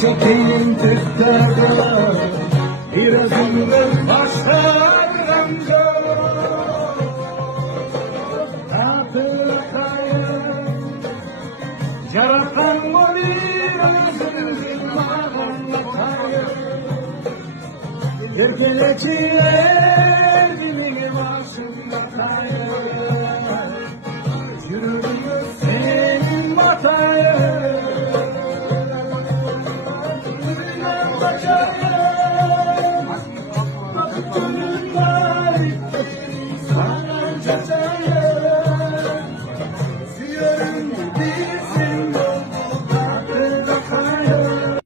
çekeyim tekrar, biraz ömür başlar amca. Hatırlatayım, yarakan olayım, anlatayım. Bir geleceğe